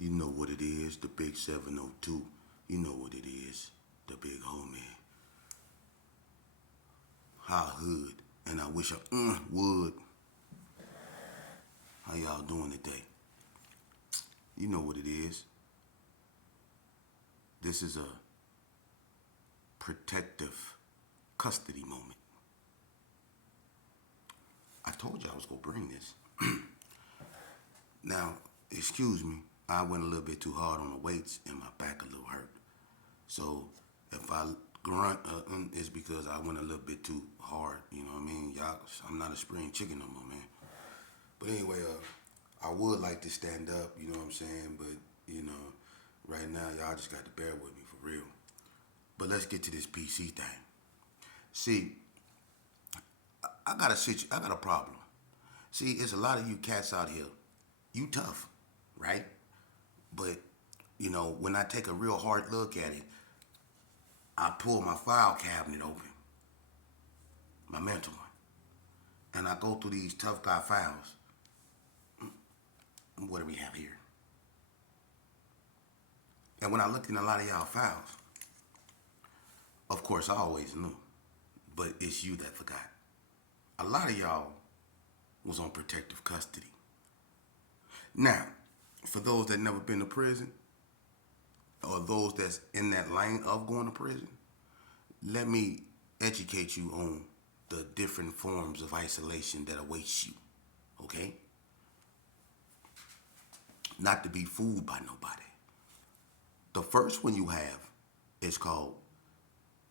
You know what it is, the big 702. You know what it is, the big homie. High hood. And I wish I would. How y'all doing today? You know what it is. This is a protective custody moment. I told you I was going to bring this. Now, excuse me, I went a little bit too hard on the weights and my back a little hurt. So if I grunt, it's because I went a little bit too hard. You know what I mean? Y'all, I'm not a spring chicken no more, man. But anyway, I would like to stand up, you know what I'm saying? But, right now, y'all just got to bear with me for real. But let's get to this PC thing. See, I got a problem. See, it's a lot of you cats out here. You tough, right? But, when I take a real hard look at it, I pull my file cabinet open, my mental one, and I go through these tough guy files. What do we have here? And when I looked in a lot of y'all files, of course I always knew, but it's you that forgot. A lot of y'all was on protective custody. Now, for those that never been to prison, or those that's in that line of going to prison, let me educate you on the different forms of isolation that awaits you, okay? Not to be fooled by nobody. The first one you have is called,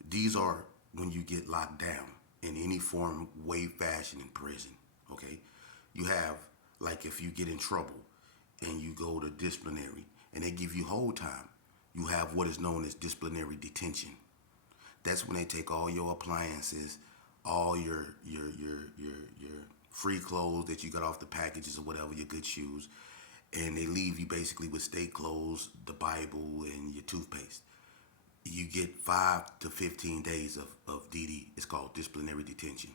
these are when you get locked down in any form, way, fashion in prison, okay? You have, like if you get in trouble and you go to disciplinary and they give you hold time, you have what is known as disciplinary detention. That's when they take all your appliances, all your free clothes that you got off the packages or whatever, your good shoes, and they leave you basically with state clothes, the Bible, and your toothpaste. You get 5 to 15 days of DD. It's called disciplinary detention.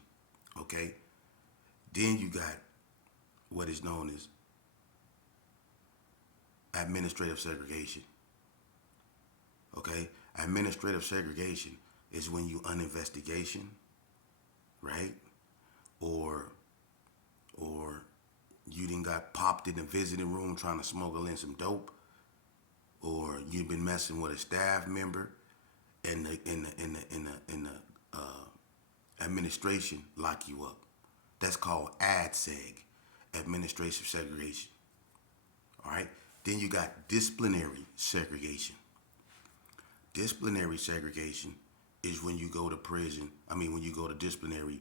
Okay? Then you got what is known as administrative segregation. Okay? Administrative segregation is when you on investigation, right? Or you done got popped in the visiting room trying to smuggle in some dope, or you've been messing with a staff member, and the administration lock you up. That's called ADSEG, administrative segregation. All right. Then you got disciplinary segregation. Disciplinary segregation is when you go to prison. When you go to disciplinary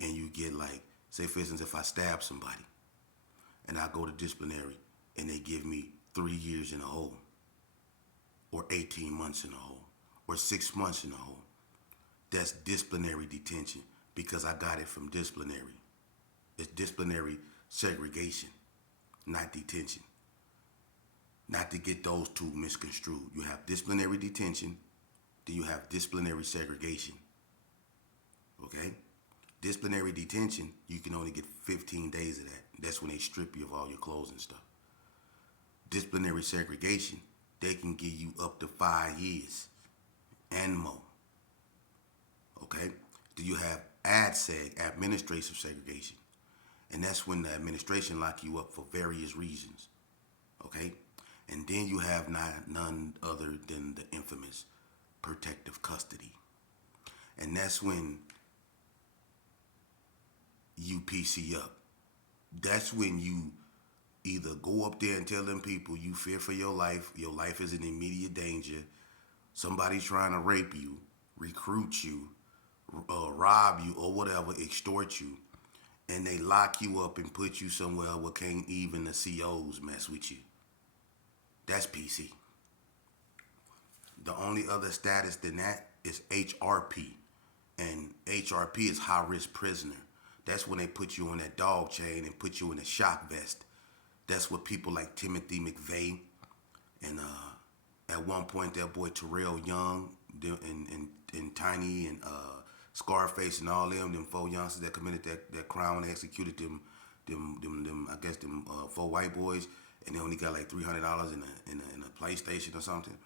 and you get, like, say for instance, if I stab somebody and I go to disciplinary and they give me 3 years in a hole, or 18 months in a hole, or 6 months in a hole, that's disciplinary detention because I got it from disciplinary. It's disciplinary segregation, not detention. Not to get those two misconstrued. You have disciplinary detention, then you have disciplinary segregation. Okay? Disciplinary detention, you can only get 15 days of that. That's when they strip you of all your clothes and stuff. Disciplinary segregation, they can give you up to 5 years and more. Okay? Then you have ADSEG, administrative segregation. And that's when the administration lock you up for various reasons. Okay? And then you have none other than the infamous protective custody. And that's when you PC up. That's when you either go up there and tell them people you fear for your life is in immediate danger, somebody's trying to rape you, recruit you, rob you, or whatever, extort you, and they lock you up and put you somewhere where can't even the COs mess with you. That's PC. The only other status than that is HRP. And HRP is high risk prisoner. That's when they put you on that dog chain and put you in a shock vest. That's what people like Timothy McVeigh and at one point that boy Terrell Young and Tiny and Scarface and all them 4 youngsters that committed that crime and executed them 4 white boys. and they only got like $300 in a PlayStation or something.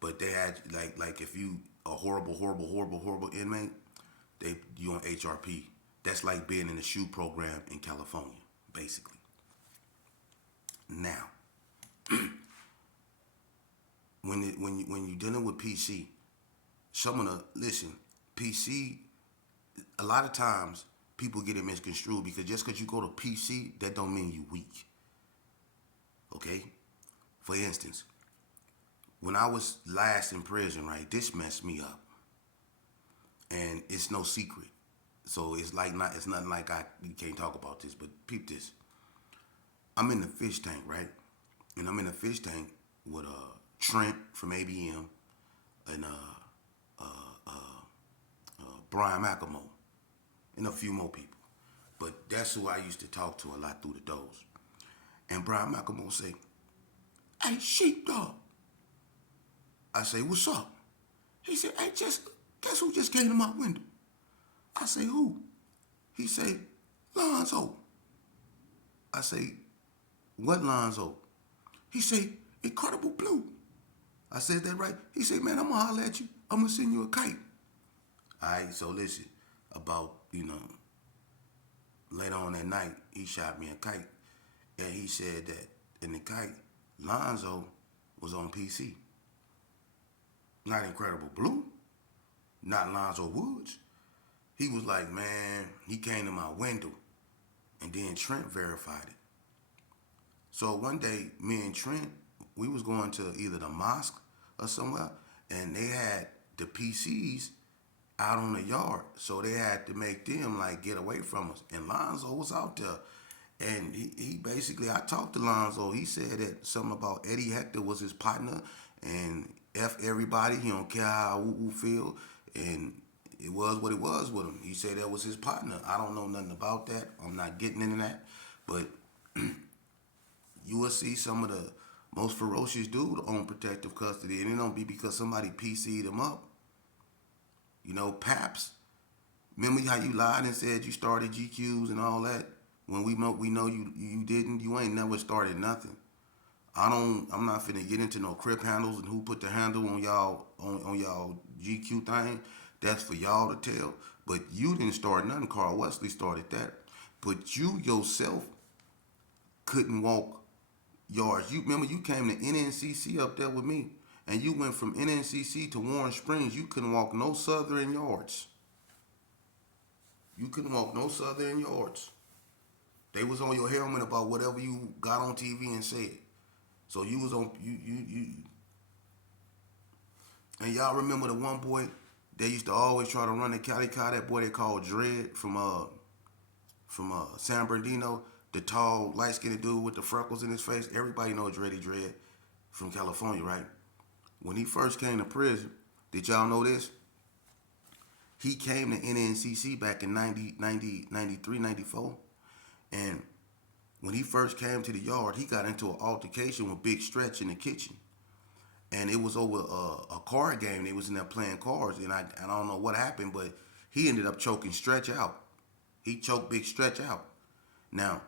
But they had like if you a horrible inmate, you on HRP. That's like being in the shoe program in California, basically. Now, when you dealing with PC, some of the listen PC. A lot of times people get it misconstrued because just because you go to PC, that don't mean you weak. Okay. For instance, when I was last in prison, right, this messed me up, and it's no secret. So it's like not, it's nothing like you can't talk about this, but peep this. I'm in the fish tank, right, and I'm in the fish tank with Trent from ABM and Brian McElmo and a few more people. But that's who I used to talk to a lot through the doors. And Brian McElmo say, "Hey, sheepdog." I say, "What's up?" He said, "Hey, just guess who just came to my window?" I say, "Who?" He say, "Lonzo." I say, "What Lonzo?" He say, "Incredible Blue." I said that right. He said, "Man, I'm gonna holler at you. I'm gonna send you a kite." All right, so listen, about, later on that night, he shot me a kite. And he said that in the kite, Lonzo was on PC. Not Incredible Blue, not Lonzo Woods. He was like, man, he came to my window, and then Trent verified it. So one day, me and Trent, we was going to either the mosque or somewhere, and they had the PCs out on the yard, so they had to make them like get away from us. And Lonzo was out there, and he basically, I talked to Lonzo. He said that something about Eddie Hector was his partner, and F everybody. He don't care how who feel, and it was what it was with him. He said that was his partner. I don't know nothing about that. I'm not getting into that, but you will see some of the most ferocious dude on protective custody, and it don't be because somebody PC'd him up. Paps. Remember how you lied and said you started GQs and all that? When we know you didn't. You ain't never started nothing. I'm not finna get into no crip handles and who put the handle on y'all GQ thing. That's for y'all to tell. But you didn't start nothing. Carl Wesley started that. But you yourself couldn't walk yards. You remember you came to NNCC up there with me, and you went from NNCC to Warren Springs. You couldn't walk no southern yards. You couldn't walk no southern yards. They was on your helmet about whatever you got on TV and said. So you was on you. And y'all remember the one boy they used to always try to run the Cali car. That boy they called Dread from San Bernardino, the tall light skinned dude with the freckles in his face. Everybody knows Dreddy Dread from California, right? When he first came to prison, did y'all know this? He came to NNCC back in 93, 94. And when he first came to the yard, he got into an altercation with Big Stretch in the kitchen. And it was over a card game. They was in there playing cards. And I don't know what happened, but he ended up choking Stretch out. He choked Big Stretch out. Now,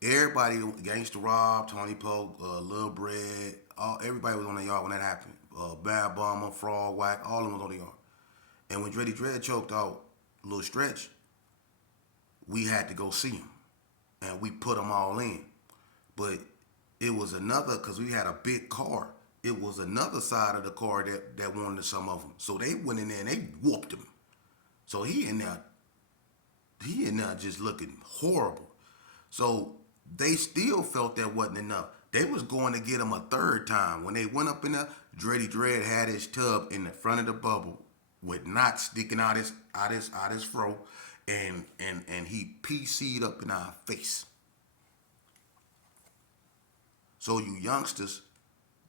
everybody, Gangsta Rob, Tony Pope, Lil Bread, everybody was on the yard when that happened. Bad Bomber, Frog Whack, all of them was on the yard. And when Dreddy Dread choked out Lil Stretch, we had to go see him. And we put them all in. But it was another, because we had a big car. It was another side of the car that wanted some of them. So they went in there and they whooped him. So he in there just looking horrible. So they still felt that wasn't enough. They was going to get him a third time. When they went up in there, Dreddy Dread had his tub in the front of the bubble with knots sticking out his fro, and he PC'd up in our face. So you youngsters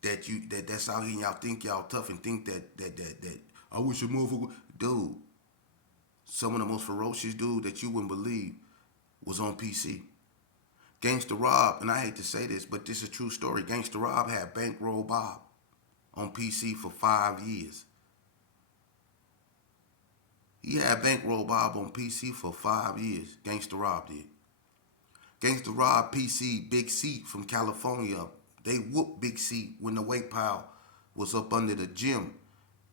that's out here and y'all think y'all tough and think that I wish a motherfucker, dude. Some of the most ferocious dude that you wouldn't believe was on PC. Gangsta Rob, and I hate to say this, but this is a true story. Gangsta Rob had Bankroll Bob on PC for 5 years. He had Bankroll Bob on PC for 5 years. Gangsta Rob did. Gangsta robbed PC Big C from California. They whooped Big C when the weight pile was up under the gym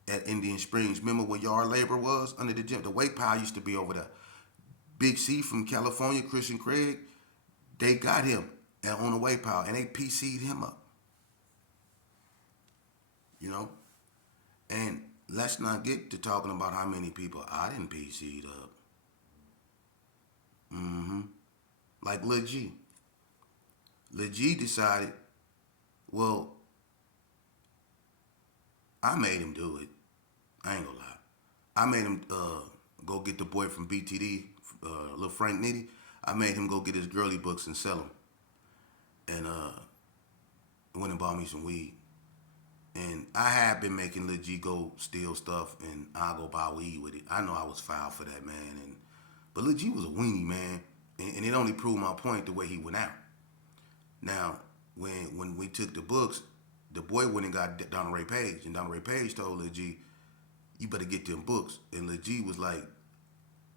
at Indian Springs. Remember where Yard Labor was under the gym? The weight pile used to be over there. Big C from California, Christian Craig, they got him on the weight pile and they PC'd him up. You know? And let's not get to talking about how many people I didn't PC'd up. Like Lil G. Lil G decided, well, I made him do it. I ain't gonna lie. I made him go get the boy from BTD, Lil Frank Nitty. I made him go get his girly books and sell them. And went and bought me some weed. And I had been making Lil G go steal stuff and I go buy weed with it. I know I was foul for that, man. But Lil G was a weenie, man. And it only proved my point the way he went out. Now, when we took the books, the boy went and got Donald Ray Page. And Donald Ray Page told Lil G, you better get them books. And Lil G was like,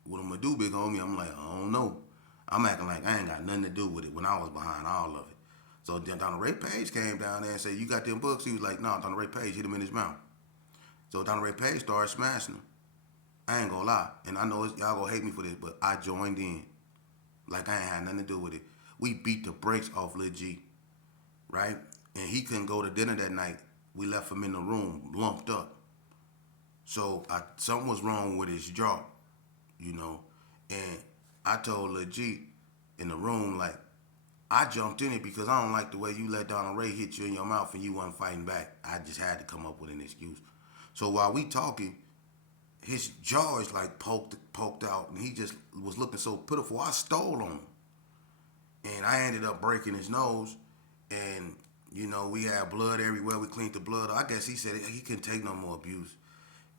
what I'm going to do, big homie? I'm like, I don't know. I'm acting like I ain't got nothing to do with it when I was behind all of it. So then Donald Ray Page came down there and said, you got them books? He was like, no, Donald Ray Page hit him in his mouth. So Donald Ray Page started smashing him. I ain't gonna lie. And I know y'all gonna hate me for this, but I joined in. Like I ain't had nothing to do with it. We beat the brakes off Lil G, right? And he couldn't go to dinner that night. We left him in the room, lumped up. So something was wrong with his jaw, you know. And I told Lil G in the room, like, I jumped in it because I don't like the way you let Donald Ray hit you in your mouth and you wasn't fighting back. I just had to come up with an excuse. So while we talking, his jaw is like poked out, and he just was looking so pitiful. I stole on him, and I ended up breaking his nose, and you know we had blood everywhere. We cleaned the blood. I guess he said he couldn't take no more abuse.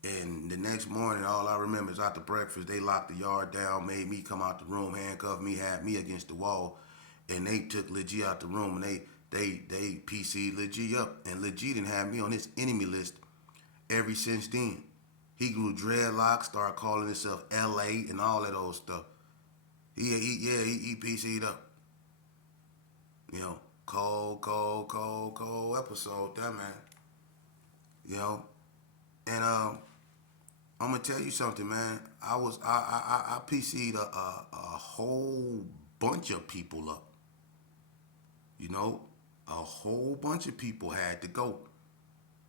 And the next morning, all I remember is after breakfast, they locked the yard down, made me come out the room, handcuffed me, had me against the wall, and they took Lil G out the room, and they PC'd Lil G up, and Lil G didn't have me on his enemy list ever since then. He grew dreadlocks, started calling himself LA and all that old stuff. He PC'd up. You know, cold episode, that man. You know, and I'm gonna tell you something, man. I PC'd a whole bunch of people up. You know, a whole bunch of people had to go.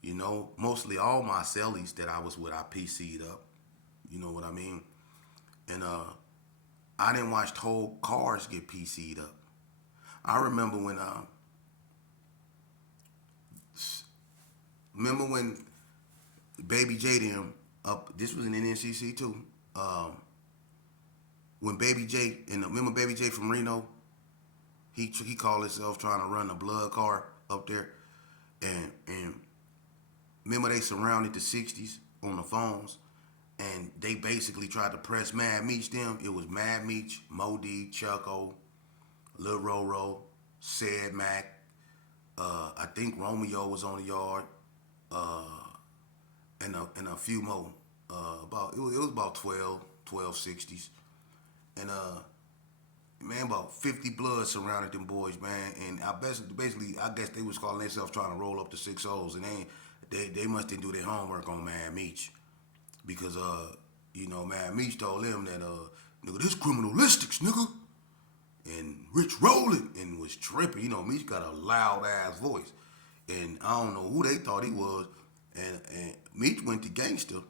You know, mostly all my cellies that I was with, I PC'd up. You know what I mean? And I didn't watch whole cars get PC'd up. I remember when Baby J them up. This was in NNCC too. When Baby J and remember Baby J from Reno, he called himself trying to run a blood car up there, and remember they surrounded the 60s on the phones, and they basically tried to press Mad Meech them. It was Mad Meech, Mo D, Chucko, Lil Roro, Said Mac. I think Romeo was on the yard, and a few more. It was about 12 60s, and man, about 50 bloods surrounded them boys, man. And I basically I guess they was calling themselves trying to roll up the 6-0s, and they must didn't do their homework on Mad Meech, because you know Mad Meech told them that nigga, this criminalistics, nigga, and Rich Rollin', and was tripping. You know, Meech got a loud ass voice, and I don't know who they thought he was, and Meech went to Gangsta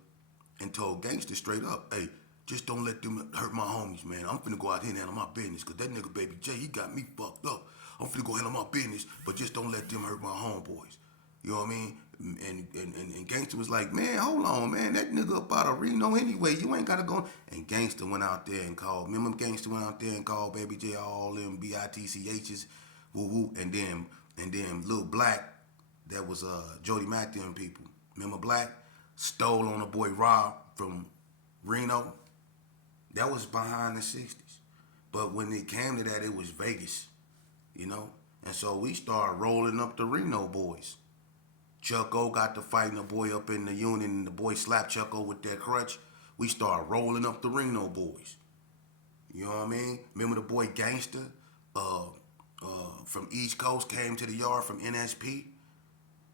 and told Gangsta straight up, hey, just don't let them hurt my homies, man. I'm finna go out here and handle my business, because that nigga Baby J, he got me fucked up. I'm finna go handle my business, but just don't let them hurt my homeboys. You know what I mean? And Gangsta was like, man, hold on, man. That nigga up out of Reno anyway. You ain't got to go. And Gangsta went out there and called. Remember Gangsta went out there and called Baby J all them BITCHs, woo woo. And then Lil Black, that was Jody Mack them people. Remember Black? Stole on the boy Rob from Reno. That was behind the 60s. But when it came to that, it was Vegas, you know? And so we started rolling up the Reno boys. Chucko got to fighting the boy up in the unit, and the boy slapped Chucko with that crutch. We started rolling up the Reno boys. You know what I mean? Remember the boy Gangster? from East Coast came to the yard from NSP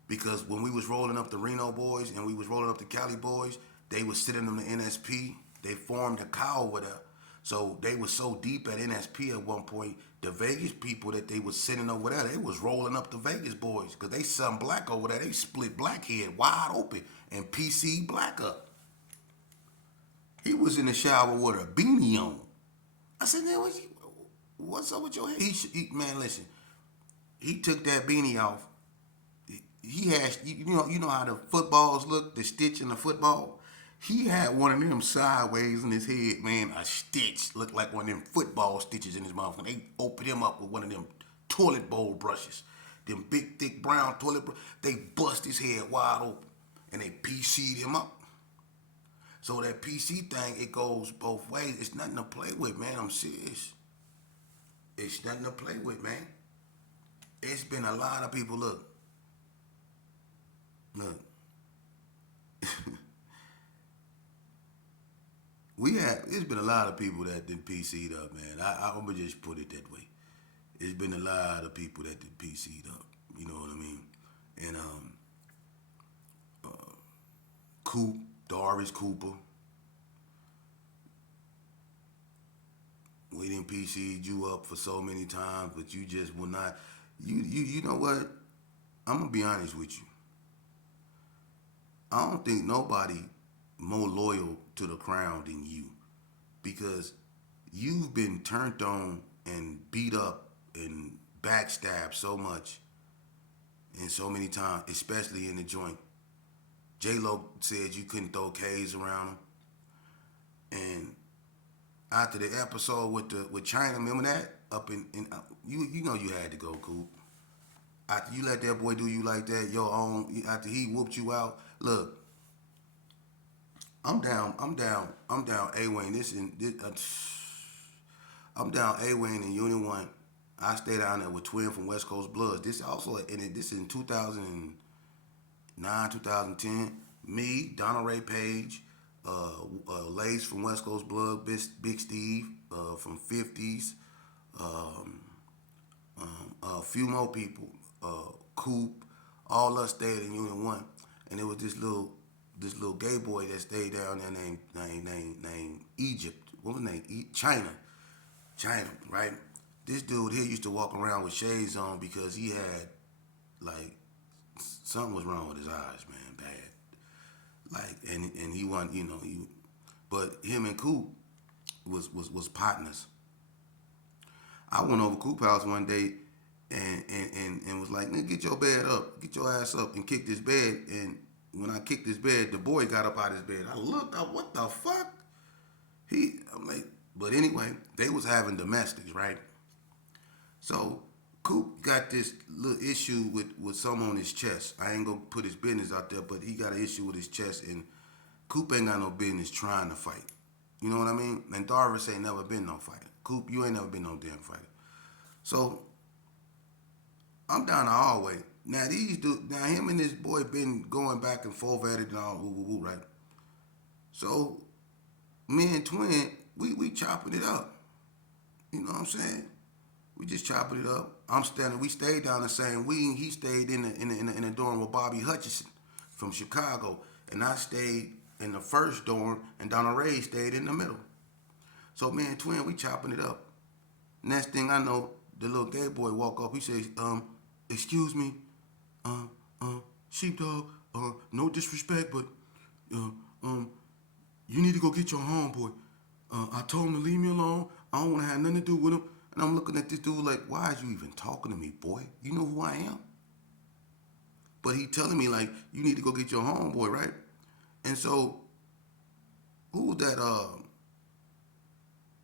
because when we was rolling up the Reno boys and we was rolling up the Cali boys, they was sitting on the NSP. They formed a cow over there. So they was so deep at NSP at one point, the Vegas people that they was sitting over there, they was rolling up the Vegas boys because they something black over there. They split Blackhead wide open and PC Black up. He was in the shower with a beanie on. I said, man, what's up with your hair? Man, listen. He took that beanie off. He has, you know how the footballs look, the stitch in the football. He had one of them sideways in his head, man. A stitch looked like one of them football stitches in his mouth. And they opened him up with one of them toilet bowl brushes, them big, thick brown toilet. They bust his head wide open, and they PC'd him up. So that PC thing, it goes both ways. It's nothing to play with, man. I'm serious. It's nothing to play with, man. It's been a lot of people. Look. It's been a lot of people that did PC'd up, man. I'm gonna just put it that way. It's been a lot of people that did PC'd up. You know what I mean? And Coop, Doris Cooper. We didn't PC'd you up for so many times, but you just will not. You know what? I'm gonna be honest with you. I don't think nobody more loyal to the crown than you, because you've been turned on and beat up and backstabbed so much and so many times, especially in the joint. J-Lo said you couldn't throw K's around him. And after the episode with China, remember that? Up in you know you had to go, Coop. After you let that boy do you like that, your own, after he whooped you out, look, I'm down A-Wayne. I'm down A-Wayne in Union 1. I stay down there with Twin from West Coast Bloods. This also, this in 2009, 2010. Me, Donald Ray Page, Lace from West Coast Blood, Big Steve from 50s, a few more people, Coop, all us stayed in Union 1. And it was this little gay boy that stayed down there named Egypt. What was his name? China, right? This dude here used to walk around with shades on because he had, like, something was wrong with his eyes, man, bad. Like, and he wasn't, but him and Coop was partners. I went over Coop house one day and was like, nigga, get your bed up, get your ass up, and kick this bed. And when I kicked his bed, the boy got up out of his bed. I looked up, what the fuck? I'm like, but anyway, they was having domestics, right? So Coop got this little issue with something on his chest. I ain't gonna put his business out there, but he got an issue with his chest, and Coop ain't got no business trying to fight. You know what I mean? And Darvis ain't never been no fighter. Coop, you ain't never been no damn fighter. So I'm down the hallway. Now him and this boy been going back and forth at it and all, right? So me and Twin, we chopping it up. You know what I'm saying? We just chopping it up. We stayed down the same wing. He stayed in the dorm with Bobby Hutchison from Chicago, and I stayed in the first dorm, and Donna Ray stayed in the middle. So me and Twin, we chopping it up. Next thing I know, the little gay boy walk up. He says, excuse me, sheepdog, no disrespect, but you need to go get your homeboy. I told him to leave me alone. I don't want to have nothing to do with him. And I'm looking at this dude like, why are you even talking to me, boy? You know who I am? But he telling me like, you need to go get your homeboy, right? And so, who was that?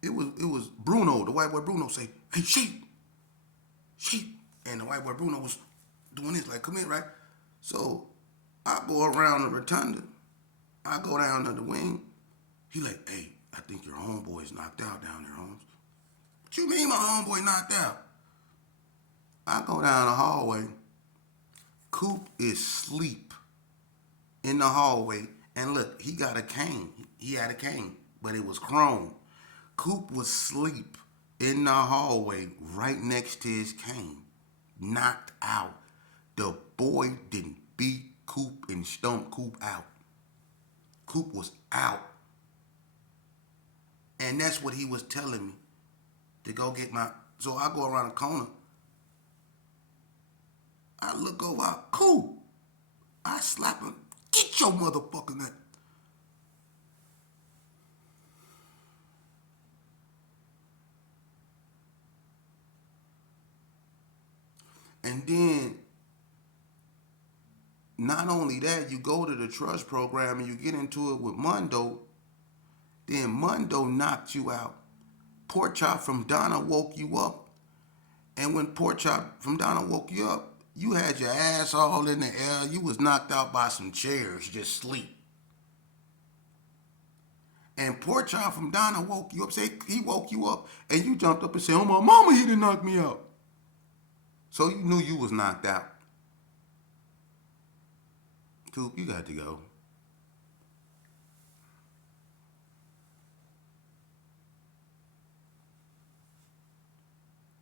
It was Bruno, the white boy Bruno, say, hey, sheep. And the white boy Bruno was doing this, like, come in, right? So I go around the rotunda. I go down to the wing. He like, hey, I think your homeboy is knocked out down there, Holmes. What you mean my homeboy knocked out? I go down the hallway. Coop is asleep in the hallway. And look, he got a cane. He had a cane, but it was chrome. Coop was asleep in the hallway right next to his cane, knocked out. The boy didn't beat Coop and stump Coop out. Coop was out. And that's what he was telling me to go get my. So I go around the corner. I look over, Coop. I slap him. Get your motherfucking name. And then, not only that, you go to the trust program and you get into it with Mundo. Then Mundo knocked you out. Pork Chop from Donna woke you up. And when Pork Chop from Donna woke you up, you had your ass all in the air. You was knocked out by some chairs, just sleep. And Pork Chop from Donna woke you up. Say he woke you up, and you jumped up and said, "Oh my mama, he didn't knock me out." So you knew you was knocked out. Coop, you got to go.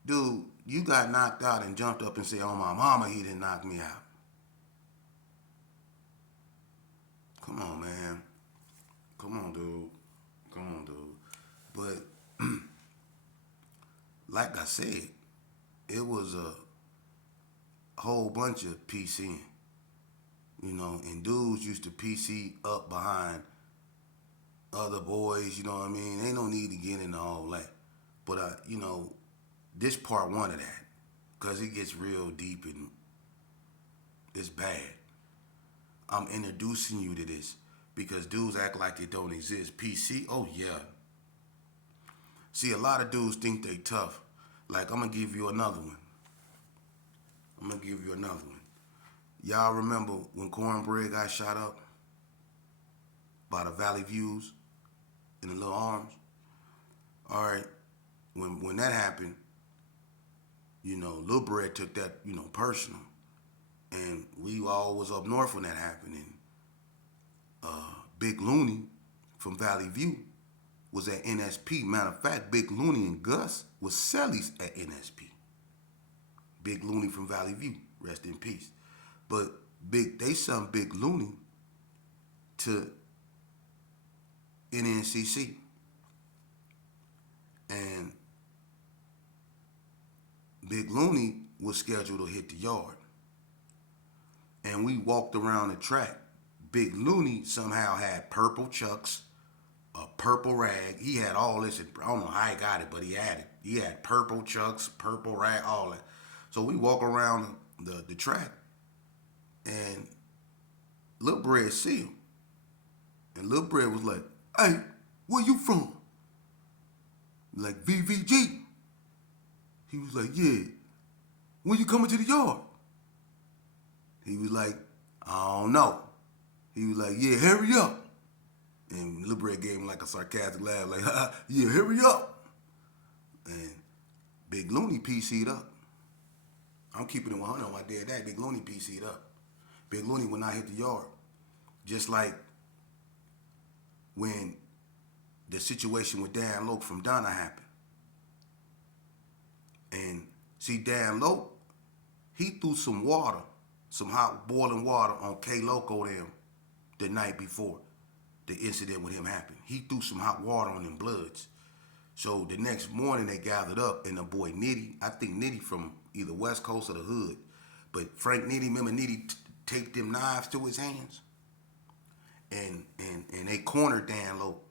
Dude, you got knocked out and jumped up and said, "Oh my mama, he didn't knock me out." Come on, man. Come on, dude. Come on, dude. But like I said, it was a whole bunch of PCing, and dudes used to PC up behind other boys, you know what I mean? Ain't no need to get into all that. But, this part one of that, because it gets real deep and it's bad. I'm introducing you to this because dudes act like it don't exist. PC, oh yeah. See, a lot of dudes think they tough. Like, I'm going to give you another one. Y'all remember when Cornbread got shot up by the Valley Views in the little arms? All right. When that happened, Lil Bread took that, personal. And we all was up north when that happened. And Big Looney from Valley View was at NSP. Matter of fact, Big Looney and Gus was cellies at NSP. Big Looney from Valley View, rest in peace. But they sent Big Looney to NNCC. And Big Looney was scheduled to hit the yard. And we walked around the track. Big Looney somehow had purple chucks, a purple rag. He had all this. I don't know how he got it, but he had it. He had purple chucks, purple rag, all that. So we walk around the track, and Lil Bread see him. And Lil Bread was like, "Hey, where you from?" Like, VVG. He was like, "Yeah. When you coming to the yard?" He was like, "I don't know." He was like, "Yeah, hurry up." And Lil Bread gave him like a sarcastic laugh, like, "Yeah, hurry up." And Big Looney PC'd up. I'm keeping it 100 on my dead dad. Big Looney PC'd up. Big Looney would not hit the yard. Just like when the situation with Dan Loke from Donna happened. And see, Dan Loke, he threw some water, some hot boiling water on K Loco them the night before the incident with him happened. He threw some hot water on them bloods. So the next morning they gathered up, and the boy Nitty, I think Nitty from either West Coast or the hood, but Frank Nitty, remember Nitty taped them knives to his hands? And they cornered Dan Loke.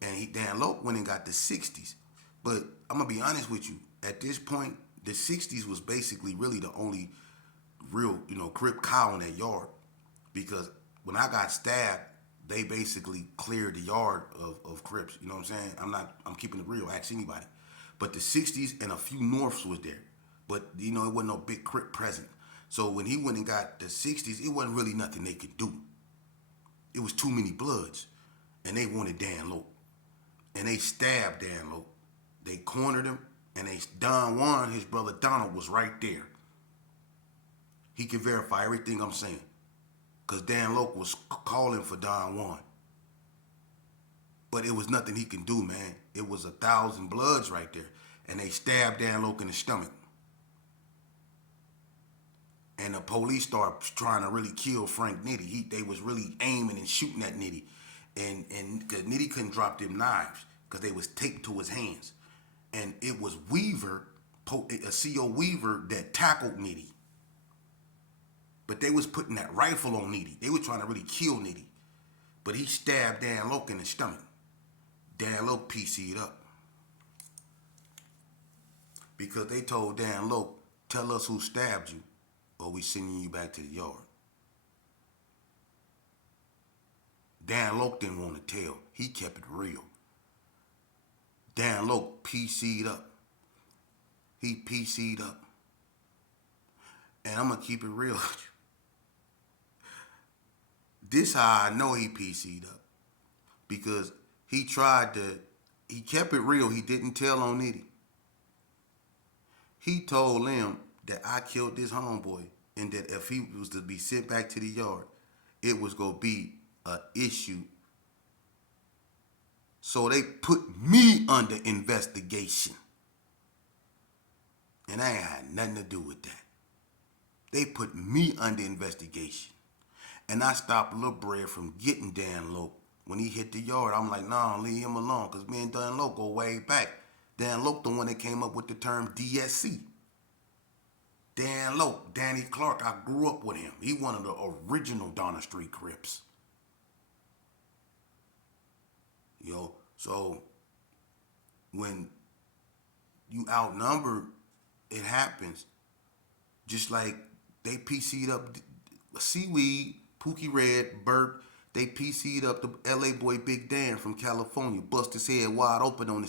And Dan Loke went and got the 60s. But I'm going to be honest with you. At this point, the 60s was basically really the only real, Crip cow in that yard. Because when I got stabbed, they basically cleared the yard of Crips. You know what I'm saying? I'm keeping it real. Ask anybody. But the 60s and a few Norths was there. But, it wasn't no big Crip present. So when he went and got the 60s, it wasn't really nothing they could do. It was too many bloods. And they wanted Dan Loke. And they stabbed Dan Loke. They cornered him. And Don Juan, his brother Donald, was right there. He can verify everything I'm saying. Because Dan Loke was calling for Don Juan. But it was nothing he can do, man. It was 1,000 bloods right there. and they stabbed Dan Loke in the stomach. And the police started trying to really kill Frank Nitti. They was really aiming and shooting at Nitti, and cause Nitti couldn't drop them knives because they was taped to his hands, and it was Weaver, a CO Weaver, that tackled Nitti. But they was putting that rifle on Nitti. They were trying to really kill Nitti, but he stabbed Dan Loke in the stomach. Dan Loke PC'd up because they told Dan Loke, "Tell us who stabbed you, or we sending you back to the yard." Dan Loke didn't want to tell. He kept it real. Dan Loke PC'd up. He PC'd up. And I'm going to keep it real. This how I know he PC'd up. Because he kept it real. He didn't tell on Nitti. He told them that I killed this homeboy, and that if he was to be sent back to the yard, it was going to be an issue. So they put me under investigation. And I ain't had nothing to do with that. They put me under investigation. And I stopped Lil Bread from getting Dan Loke. When he hit the yard, I'm like, nah, leave him alone, because me and Dan Loke go way back. Dan Loke the one that came up with the term DSC. Dan Loke, Danny Clark, I grew up with him. He one of the original Donner Street Crips. So when you outnumbered, it happens. Just like they PC'd up Seaweed, Pookie Red, Burt. They PC'd up the LA boy Big Dan from California. Bust his head wide open on the